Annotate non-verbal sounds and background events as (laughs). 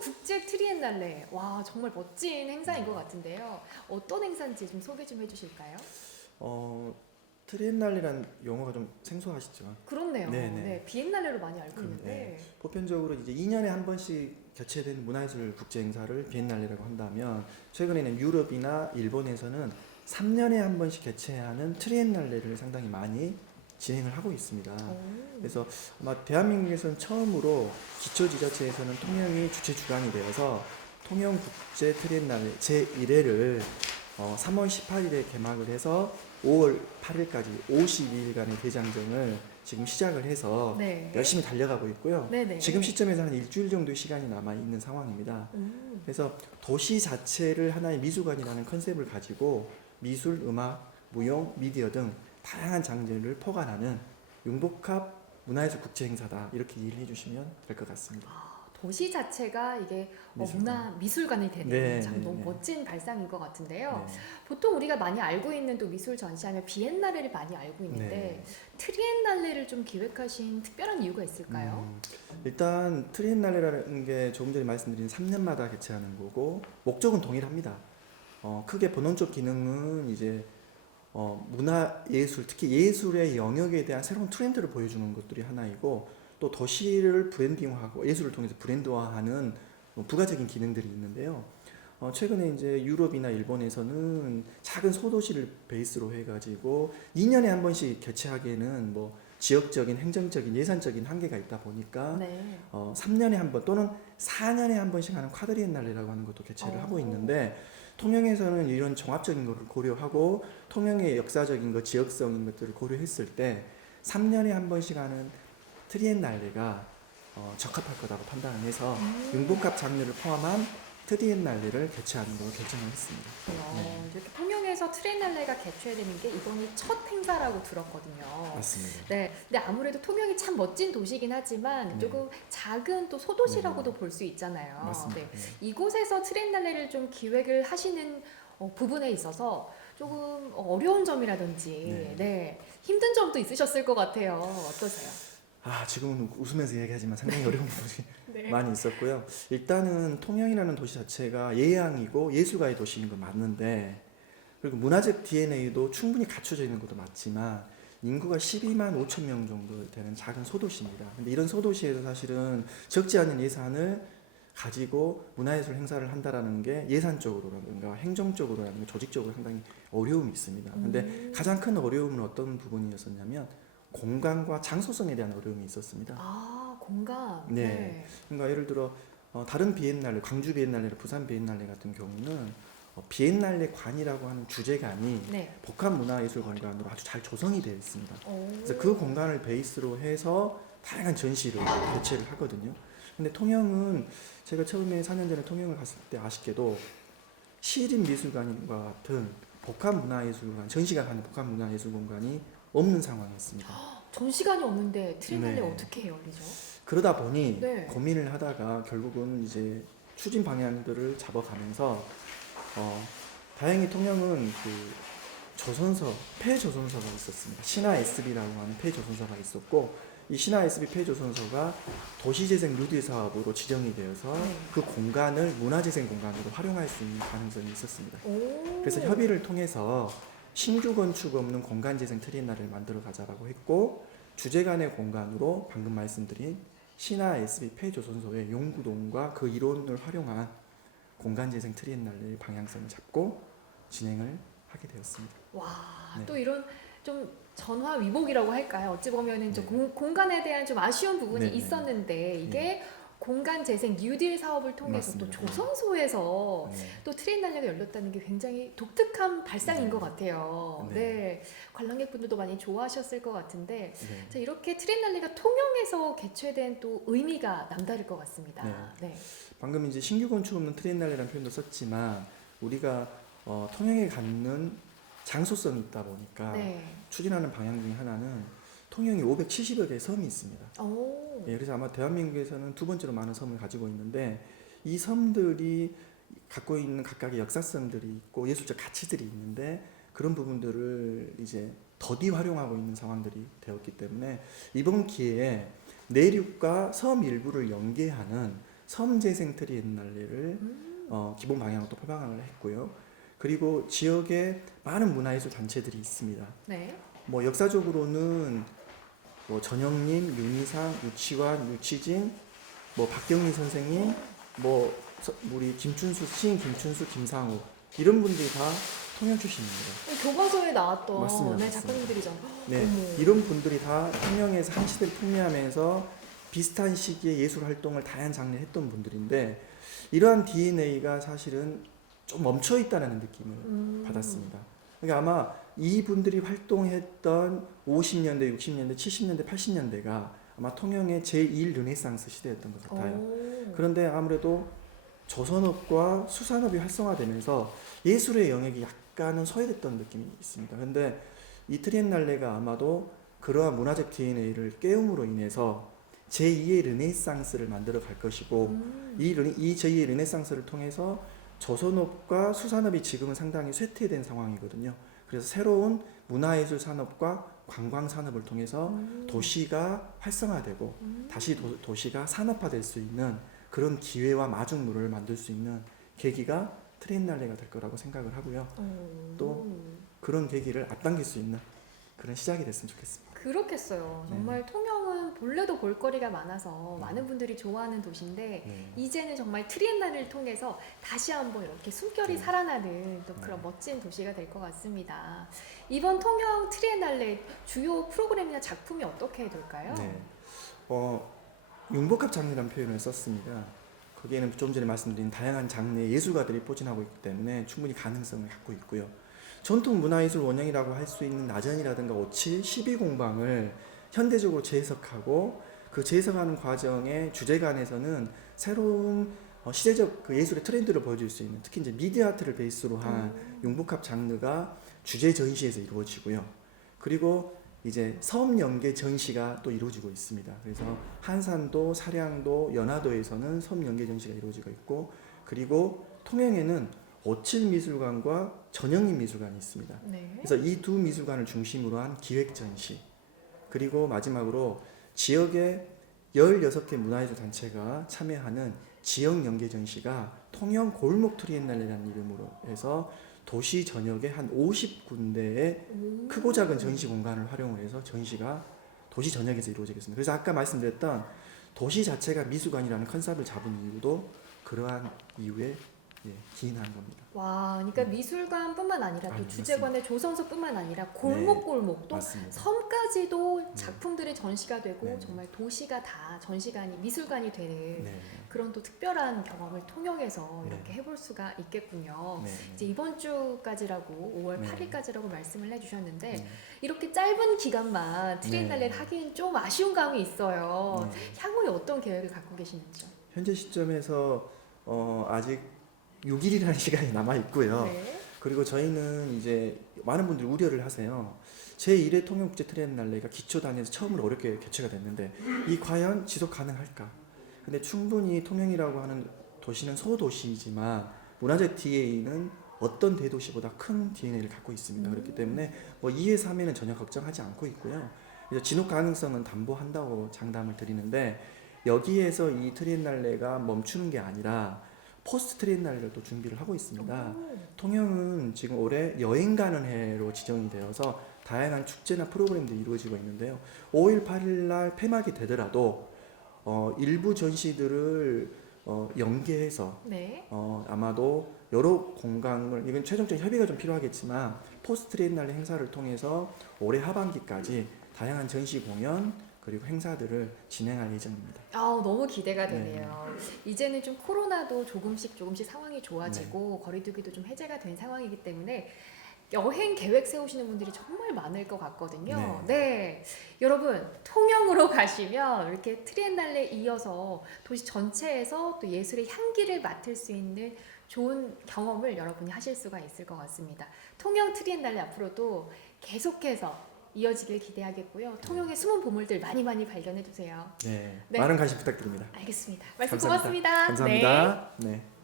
국제 트리엔날레. 와, 정말 멋진 행사인 것 같은데요. 어떤 행사인지 좀 소개 좀 해주실까요? 어, 트리엔날레란 용어가 좀 생소하시죠? 그렇네요. 네, 네, 네. 비엔날레로 많이 알고 음, 있는데. 보편적으로 이제 2년에 한 번씩 개최되는 문화예술 국제 행사를 비엔날레라고 한다면 최근에는 유럽이나 일본에서는 3년에 한 번씩 개최하는 트리엔날레를 상당히 많이 진행을 하고 있습니다. 오. 그래서 아마 대한민국에서는 처음으로 기초 지자체에서는 통영이 주최 주관이 되어서 통영 국제 트리엔날레 제 1회를 어, 3월 18일에 개막을 해서 5월 8일까지 52일간의 대장정을 지금 시작을 해서 네. 열심히 달려가고 있고요. 네네. 지금 시점에서 한 일주일 정도의 시간이 남아 있는 상황입니다. 음. 그래서 도시 자체를 하나의 미술관이라는 컨셉을 가지고 미술, 음악, 무용, 미디어 등 다양한 장르를 포괄하는 융복합 문화예술 국제 행사다 이렇게 이해를 해주시면 될 것 같습니다. 아, 도시 자체가 이게 어, 미술관. 문화 미술관이 되는 네, 참 네, 너무 네. 멋진 발상인 것 같은데요. 네. 보통 우리가 많이 알고 있는 또 미술 전시하면 비엔날레를 많이 알고 있는데 네. 트리엔날레를 좀 기획하신 특별한 이유가 있을까요? 음, 일단 트리엔날레라는 게 조금 전에 말씀드린 3년마다 개최하는 거고 목적은 동일합니다. 어, 크게 본원적 기능은 이제 어, 문화 예술 특히 예술의 영역에 대한 새로운 트렌드를 보여주는 것들이 하나이고 또 도시를 브랜딩화하고 예술을 통해서 브랜드화하는 뭐 부가적인 기능들이 있는데요. 어, 최근에 이제 유럽이나 일본에서는 작은 소도시를 베이스로 해가지고 2년에 한 번씩 개최하기에는 뭐 지역적인 행정적인 예산적인 한계가 있다 보니까 네. 어, 3년에 한 번 또는 4년에 한 번씩 하는 쿼드리엔날레라고 하는 것도 개최를 어. 하고 있는데 통영에서는 이런 종합적인 것을 고려하고 통영의 역사적인 것, 지역적인 것들을 고려했을 때 3년에 한 번씩 하는 트리엔날레가 어, 적합할 거라고 판단을 해서 음. 융복합 장르를 포함한 트리엔날레를 개최하는 걸로 결정을 했습니다. 그렇군요. 네. 이렇게 통영 에서 트리엔날레가 개최되는 게 이번이 첫 행사라고 들었거든요. 맞습니다. 네, 근데 아무래도 통영이 참 멋진 도시긴 하지만 네. 조금 작은 또 소도시라고도 볼 수 있잖아요. 맞습니다. 네. 네. 이곳에서 트렌날레를 좀 기획을 하시는 어, 부분에 있어서 조금 어려운 점이라든지 네. 네. 힘든 점도 있으셨을 것 같아요. 어떠세요? 아 지금은 웃으면서 얘기하지만 상당히 어려운 (laughs) 부분이 네. 많이 있었고요. 일단은 통영이라는 도시 자체가 예양이고 예술가의 도시인 건 맞는데 그리고 문화적 DNA도 충분히 갖춰져 있는 것도 맞지만 인구가 12만 5천 명 정도 되는 작은 소도시입니다. 근데 이런 소도시에서 사실은 적지 않은 예산을 가지고 문화예술 행사를 한다라는 게 예산적으로라든가 행정적으로라든가 조직적으로 상당히 어려움이 있습니다. 근데 음. 가장 큰 어려움은 어떤 부분이었었냐면 공간과 장소성에 대한 어려움이 있었습니다. 아 공간. 네. 그러니까 예를 들어 어, 다른 비엔날레, 광주 비엔날레, 부산 비엔날레 같은 경우는 어, 비엔날레 관이라고 하는 주제관이 네. 복합 문화예술 공간으로 아주 잘 조성이 되어 있습니다. 오. 그래서 그 공간을 베이스로 해서 다양한 전시를 개최를 하거든요. 근데 통영은 제가 처음에 4년 전에 통영을 갔을 때 아쉽게도 시립 미술관과 같은 복합 문화예술관, 전시가 하는 복합 문화예술 공간이 없는 상황이었습니다. 전시관이 없는데 트렌날레 네. 어떻게 열리죠? 그러다 보니 네. 고민을 하다가 결국은 이제 추진 방향들을 잡아가면서 어, 다행히 통영은 그 조선서 폐조선서가 있었습니다. 신화 SB라고 하는 폐조선서가 있었고 이 신화 SB 폐조선서가 도시재생 뉴딜 사업으로 지정이 되어서 네. 그 공간을 문화재생 공간으로 활용할 수 있는 가능성이 있었습니다. 오. 그래서 협의를 통해서 신규 건축 없는 공간 재생 트리엔날을 만들어 가자라고 했고 주제 간의 공간으로 방금 말씀드린 신화 SB 폐조선소의 용구동과 그 이론을 활용한 공간 재생 트리엔날의 방향성을 잡고 진행을 하게 되었습니다. 와, 네. 또 이런 좀 전화 위복이라고 할까요? 어찌 보면은 좀 네. 공, 공간에 대한 좀 아쉬운 부분이 네, 네. 있었는데 이게 공간 재생 뉴딜 사업을 통해서 또 맞습니다. 조선소에서 네. 또 트레인날레가 열렸다는 게 굉장히 독특한 발상인 네. 것 같아요. 네. 네. 관람객분들도 많이 좋아하셨을 것 같은데 네. 자, 이렇게 트레인날레가 통영에서 개최된 또 의미가 남다를 것 같습니다. 네. 방금 이제 신규 건축 없는 트리엔날이라는 표현도 썼지만 우리가 어, 통영에 갖는 장소성이 있다 보니까 네. 추진하는 방향 중에 하나는 통영에 570여 개의 섬이 있습니다. 오. 예, 그래서 아마 대한민국에서는 두 번째로 많은 섬을 가지고 있는데 이 섬들이 갖고 있는 각각의 역사성들이 있고 예술적 가치들이 있는데 그런 부분들을 이제 더디 활용하고 있는 상황들이 되었기 때문에 이번 기회에 내륙과 섬 일부를 연계하는 섬 재생 트리엔날레를 음. 어, 기본 방향으로 또 표방을 했고요. 그리고 지역에 많은 문화예술 단체들이 있습니다. 네. 뭐 역사적으로는 뭐 전영님, 윤희상, 유치환, 유치진, 뭐 박경민 선생님, 뭐 서- 우리 김춘수, 시인 김춘수, 김상우 이런 분들이 다 통영 출신입니다. 교과서에 나왔던 맞습니다, 네, 맞습니다. 작가님들이죠. 네, 어머. 이런 분들이 다 통영에서 한 시대를 풍미하면서 비슷한 시기에 예술 활동을 다양한 장르에 했던 분들인데 이러한 DNA가 사실은 좀 멈춰 있다는 느낌을 음. 받았습니다. 그러니까 아마 이분들이 활동했던 50년대, 60년대, 70년대, 80년대가 아마 통영의 제1 르네상스 시대였던 것 같아요. 오. 그런데 아무래도 조선업과 수산업이 활성화되면서 예술의 영역이 약간은 소외됐던 느낌이 있습니다. 그런데 이 트리엔날레가 아마도 그러한 문화적 DNA를 깨움으로 인해서 제2의 르네상스를 만들어 갈 것이고 음. 이, 르- 이 제2의 르네상스를 통해서 조선업과 수산업이 지금은 상당히 쇠퇴된 상황이거든요. 그래서 새로운 문화예술 산업과 관광 산업을 통해서 음. 도시가 활성화되고 음. 다시 도, 도시가 산업화될 수 있는 그런 기회와 마중물을 만들 수 있는 계기가 트레인날레가 될 거라고 생각을 하고요. 음. 또 그런 계기를 앞당길 수 있는 그런 시작이 됐으면 좋겠습니다. 그렇겠어요. 네. 정말 통영은 본래도 볼거리가 많아서 네. 많은 분들이 좋아하는 도시인데 네. 이제는 정말 트리엔날을 통해서 다시 한번 이렇게 숨결이 네. 살아나는 또 그런 네. 멋진 도시가 될 것 같습니다. 이번 통영 트리엔날레 주요 프로그램이나 작품이 어떻게 될까요? 네. 어, 융복합 장르라는 표현을 썼습니다. 거기에는 좀 전에 말씀드린 다양한 장르의 예술가들이 포진하고 있기 때문에 충분히 가능성을 갖고 있고요. 전통 문화예술 원형이라고 할 수 있는 나전이라든가 오칠, 12공방을 현대적으로 재해석하고 그 재해석하는 과정의 주제관에서는 새로운 어, 시대적 그 예술의 트렌드를 보여줄 수 있는 특히 이제 미디어 아트를 베이스로 한 음. 융복합 장르가 주제 전시에서 이루어지고요. 그리고 이제 섬 연계 전시가 또 이루어지고 있습니다. 그래서 한산도, 사량도, 연화도에서는 섬 연계 전시가 이루어지고 있고 그리고 통영에는 오칠 미술관과 전영림 미술관이 있습니다. 네. 그래서 이 두 미술관을 중심으로 한 기획 전시 그리고 마지막으로 지역의 16개 문화예술 단체가 참여하는 지역 연계 전시가 통영 골목 트리엔날레라는 이름으로 해서 도시 전역에 한 50군데의 오. 크고 작은 전시 공간을 활용을 해서 전시가 도시 전역에서 이루어지겠습니다. 그래서 아까 말씀드렸던 도시 자체가 미술관이라는 컨셉을 잡은 이유도 그러한 이유에 예, 기인한 겁니다. 와, 그러니까 음. 미술관뿐만 아니라 또 아니, 주제관의 조성소뿐만 아니라 골목골목 또 맞습니다. 섬까지도 작품들이 전시가 되고 네. 정말 도시가 다 전시관이 미술관이 되는 네. 그런 또 특별한 경험을 통영에서 네. 이렇게 해볼 수가 있겠군요. 네. 이제 이번 주까지라고 5월 네. 8일까지라고 말씀을 해주셨는데 네. 이렇게 짧은 기간만 트리엔날레를 네. 하기엔 좀 아쉬운 감이 있어요. 네. 향후에 어떤 계획을 갖고 계시는지요? 현재 시점에서 어, 아직 6일이라는 (laughs) 시간이 남아 있고요. 네. 그리고 저희는 이제 많은 분들이 우려를 하세요. 제1회 통영국제 트리엔날레가 기초 단위에서 처음으로 어렵게 개최가 됐는데 이 과연 지속 가능할까? 근데 충분히 통영이라고 하는 도시는 소도시이지만 문화적 DNA는 어떤 대도시보다 큰 DNA를 갖고 있습니다. 그렇기 때문에 뭐 2회, 3회는 전혀 걱정하지 않고 있고요. 그래서 진혹 가능성은 담보한다고 장담을 드리는데 여기에서 이 트리엔날레가 멈추는 게 아니라 포스트 트리엔날레를 또 준비를 하고 있습니다. 오. 통영은 지금 올해 여행 가는 해로 지정이 되어서 다양한 축제나 프로그램들이 이루어지고 있는데요. 5일, 8일 날 폐막이 되더라도 어, 일부 전시들을 어, 연계해서 네. 어, 아마도 여러 공간을 이건 최종적인 협의가 좀 필요하겠지만 포스트 트리엔날레 행사를 통해서 올해 하반기까지 다양한 전시 공연 그리고 행사들을 진행할 예정입니다. 아 너무 기대가 네. 되네요. 이제는 좀 코로나도 조금씩 조금씩 상황이 네. 좋아지고 거리두기도 좀 해제가 된 상황이기 때문에 여행 계획 세우시는 분들이 정말 많을 것 같거든요. 네. 여러분 통영으로 (laughs) 가시면 이렇게 트리엔날레 이어서 도시 전체에서 또 예술의 향기를 맡을 수 있는 좋은 경험을 여러분이 하실 수가 있을 것 같습니다. 통영 트리엔날레 앞으로도 계속해서 이어지길 기대하겠고요. 통영의 숨은 보물들 많이 많이 발견해 주세요. 네, 네. 많은 관심 부탁드립니다. 알겠습니다. 말씀 감사합니다. 고맙습니다. 네. 감사합니다. 네.